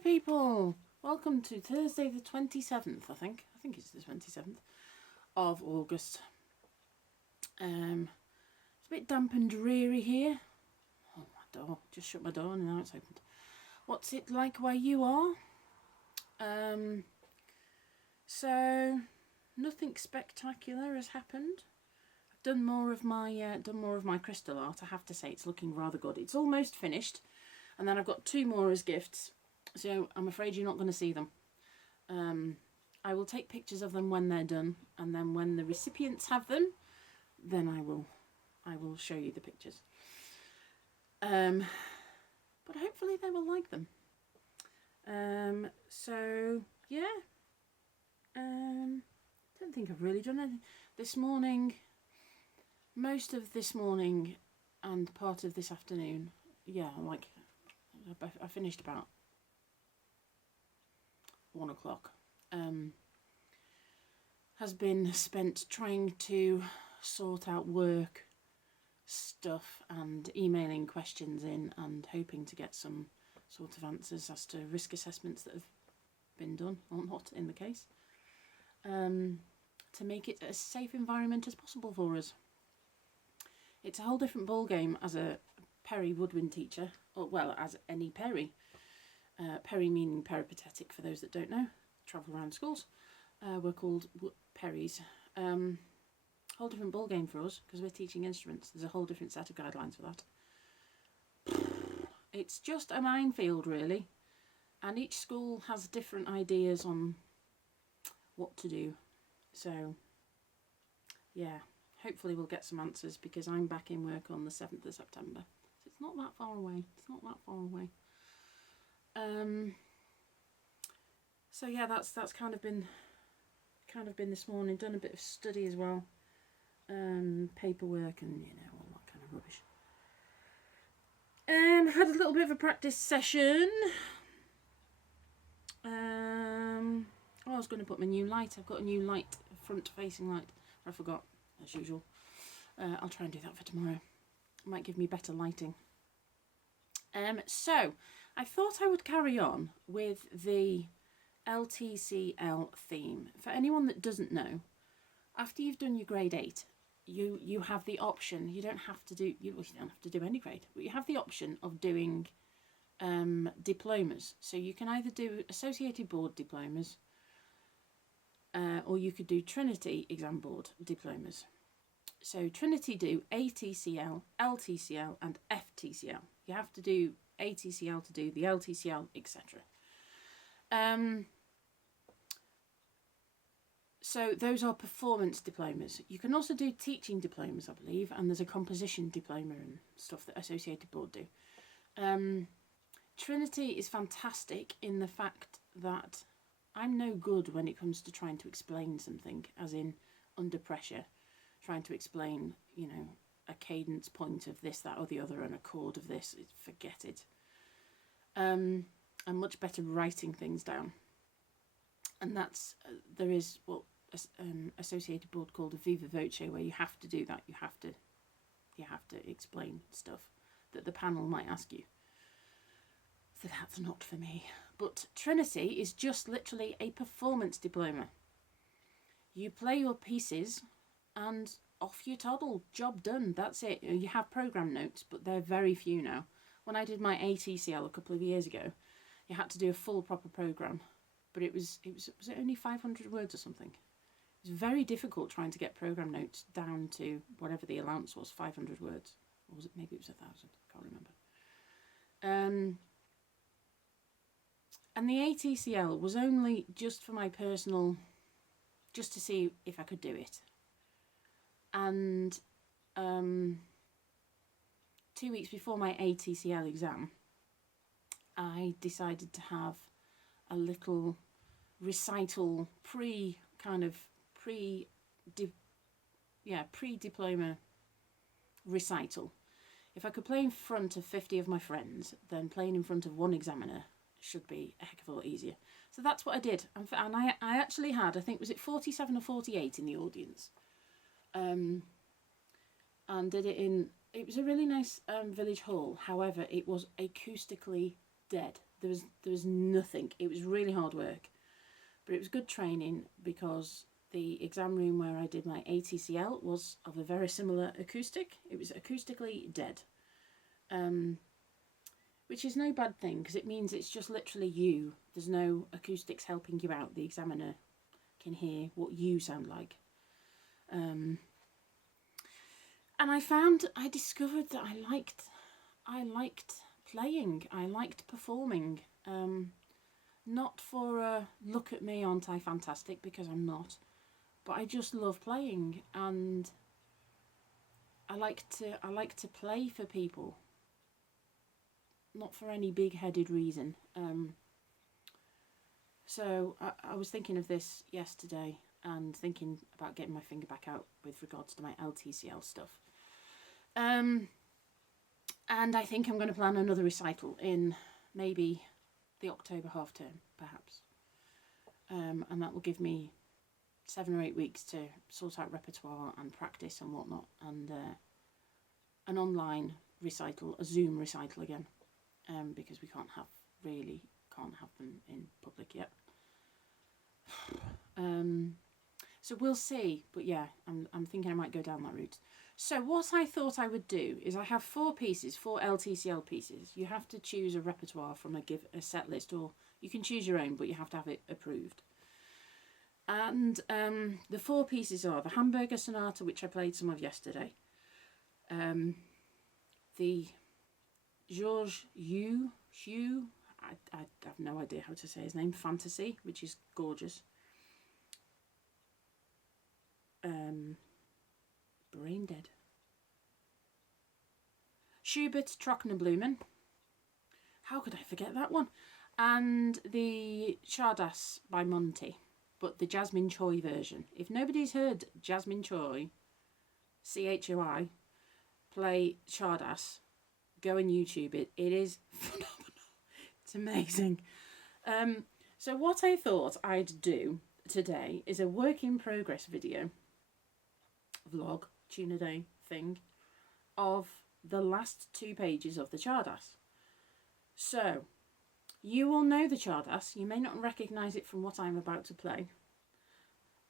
Hello people, welcome to Thursday the 27th, I think it's the 27th of August. It's a bit damp and dreary here. Oh, my door, just shut my door and now it's opened. What's it like where you are? So nothing spectacular has happened. I've done more of my crystal art. I have to say it's looking rather good. It's almost finished, and then I've got two more as gifts. So I'm afraid you're not going to see them. I will take pictures of them when they're done, and then when the recipients have them, then I will show you the pictures. But hopefully they will like them. So yeah, don't think I've really done anything this morning. Most of this morning and part of this afternoon, yeah, like I finished about 1 o'clock, has been spent trying to sort out work stuff and emailing questions in and hoping to get some sort of answers as to risk assessments that have been done or not in the case, to make it as safe environment as possible for us. It's a whole different ball game as a Peri woodwind teacher, or well, as any Peri. Peri meaning peripatetic, for those that don't know, travel around schools. We're called Peris. Whole different ball game for us because we're teaching instruments. There's a whole different set of guidelines for that. It's just a minefield really, and each school has different ideas on what to do. So yeah, hopefully we'll get some answers because I'm back in work on the 7th of September. So it's not that far away. So yeah, that's kind of been this morning. Done a bit of study as well, paperwork and all that kind of rubbish. Had a little bit of a practice session. I was going to put my new light. I've got a new light, front facing light. I forgot as usual. I'll try and do that for tomorrow. It might give me better lighting. So I thought I would carry on with the LTCL theme. For anyone that doesn't know, after you've done your grade 8, you have the option. You don't have to do any grade, but you have the option of doing diplomas. So you can either do associated board diplomas, or you could do Trinity exam board diplomas. So Trinity do ATCL, LTCL and FTCL. You have to do ATCL to do the LTCL, etc. So those are performance diplomas. You can also do teaching diplomas, I believe, and there's a composition diploma and stuff that Associated Board do. Trinity is fantastic in the fact that I'm no good when it comes to trying to explain something, as in under pressure, trying to explain, a cadence point of this, that or the other, and a chord of this. Forget it. I'm much better writing things down. And that's, there is what Associated Board called a viva voce, where you have to do that. You have to explain stuff that the panel might ask you. So that's not for me. But Trinity is just literally a performance diploma. You play your pieces and off you toddle. Job done. That's it. You have program notes, but they're very few now. When I did my ATCL a couple of years ago, you had to do a full proper program, but was it only 500 words or something? It was very difficult trying to get program notes down to whatever the allowance was, 500 words. Or was it, maybe it was 1,000, can't remember. And the ATCL was only just for my personal, just to see if I could do it. And 2 weeks before my ATCL exam, I decided to have a little recital pre-diploma recital. If I could play in front of 50 of my friends, then playing in front of one examiner should be a heck of a lot easier. So that's what I did. And I actually had, I think, was it 47 or 48 in the audience? And did it was a really nice village hall. However, it was acoustically dead. There was nothing. It was really hard work, but it was good training because the exam room where I did my ATCL was of a very similar acoustic. It was acoustically dead, which is no bad thing because it means it's just literally you. There's no acoustics helping you out. The examiner can hear what you sound like. And I discovered that I liked playing. I liked performing. Not for a look at me, aren't I fantastic, because I'm not. But I just love playing, and I like to play for people. Not for any big-headed reason. So I was thinking of this yesterday and thinking about getting my finger back out with regards to my LTCL stuff. And I think I'm going to plan another recital in maybe the October half term, perhaps. And that will give me 7 or 8 weeks to sort out repertoire and practice and whatnot, and an online recital, a Zoom recital again, because we can't have them in public yet. So we'll see, but yeah, I'm thinking I might go down that route. So what I thought I would do is I have 4 LTCL pieces. You have to choose a repertoire from a set list, or you can choose your own, but you have to have it approved. And the 4 pieces are the Hamburger Sonata, which I played some of yesterday, the Georges Hugh, I have no idea how to say his name, Fantasy, which is gorgeous, brain dead, Schubert Trockenblumen, how could I forget that one, and the Czardas by Monti, but the Jasmine Choi version. If nobody's heard Jasmine Choi, Choi, play Czardas, go and YouTube it. It is phenomenal. It's amazing. So what I thought I'd do today is a work in progress video, vlog, tune a day thing, of the last 2 pages of the Czardas. So you will know the Czardas. You may not recognise it from what I'm about to play,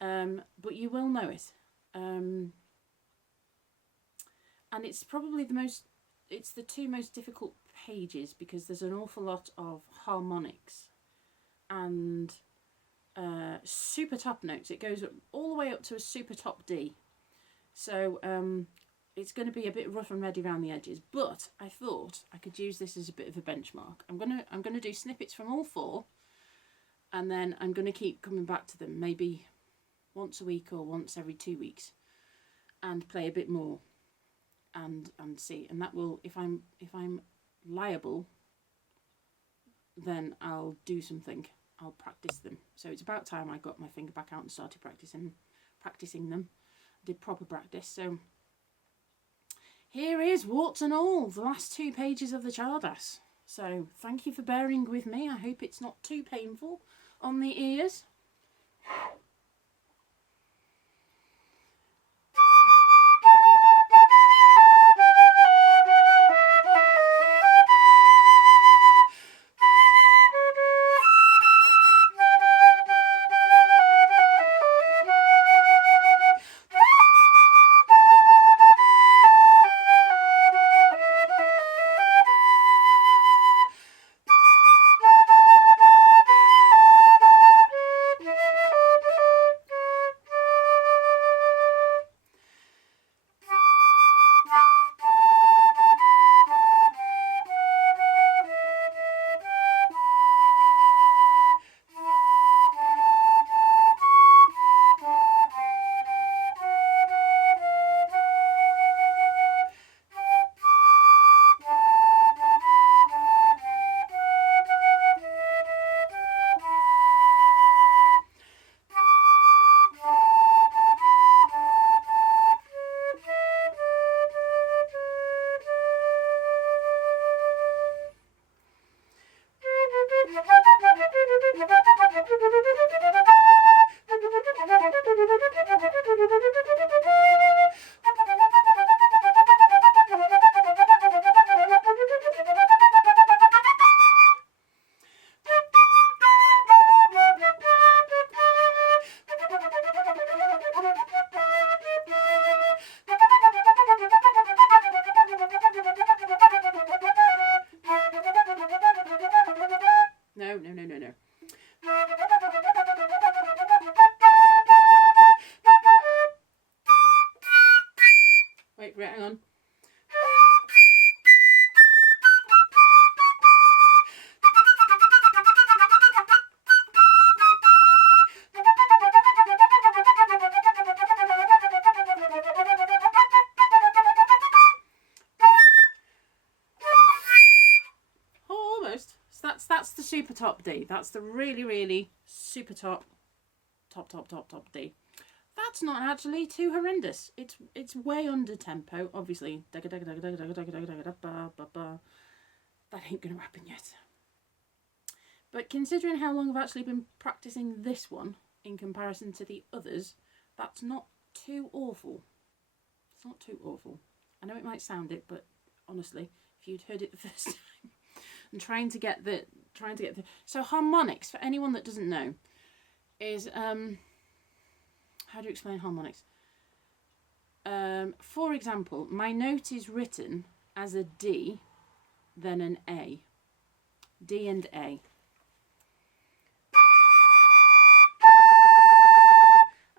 but you will know it. And it's probably the 2 most difficult pages because there's an awful lot of harmonics and super top notes. It goes all the way up to a super top D. So it's going to be a bit rough and ready around the edges, but I thought I could use this as a bit of a benchmark. I'm gonna do snippets from all 4, and then I'm gonna keep coming back to them, maybe once a week or once every 2 weeks, and play a bit more, and see. And that will, if I'm liable, then I'll do something. I'll practice them. So it's about time I got my finger back out and started practicing them. I did proper practice. So here is, warts and all, the last 2 pages of the Czardas. So thank you for bearing with me. I hope it's not too painful on the ears. No, no, no, no, no. Wait for it, hang on. That's the super top D. That's the really, really super top D. That's not actually too horrendous. It's way under tempo, obviously. That ain't gonna happen yet. But considering how long I've actually been practicing this one in comparison to the others, that's not too awful. It's not too awful. I know it might sound it, but honestly, if you'd heard it the first time, and trying to get the so harmonics, for anyone that doesn't know, is how do you explain harmonics? For example, my note is written as a D, then an A. D and A.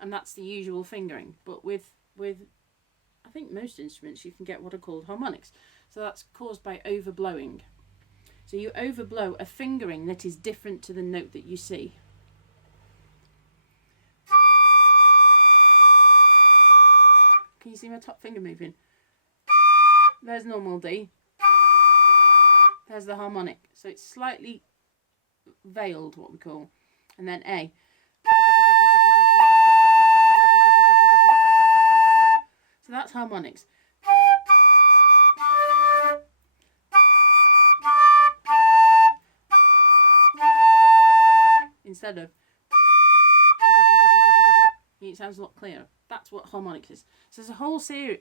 And that's the usual fingering. But with I think most instruments you can get what are called harmonics. So that's caused by overblowing. So you overblow a fingering that is different to the note that you see. Can you see my top finger moving? There's normal D. There's the harmonic. So it's slightly veiled, what we call. And then A. So that's harmonics. Instead of, it sounds a lot clearer. That's what harmonics is. So there's a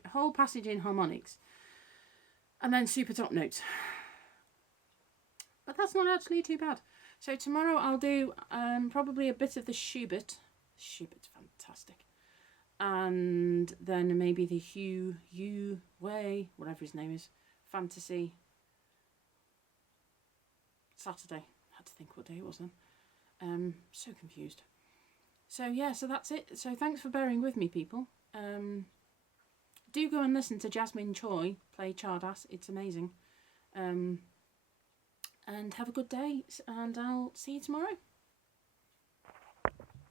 whole passage in harmonics, and then super top notes. But that's not actually too bad. So tomorrow I'll do probably a bit of the Schubert. Schubert's fantastic, and then maybe the Hugh Way, whatever his name is, Fantasy. Saturday. I had to think what day it was then. So confused. So yeah, so that's it. So thanks for bearing with me, people. Do go and listen to Jasmine Choi play Czardas. It's amazing. And have a good day, and I'll see you tomorrow.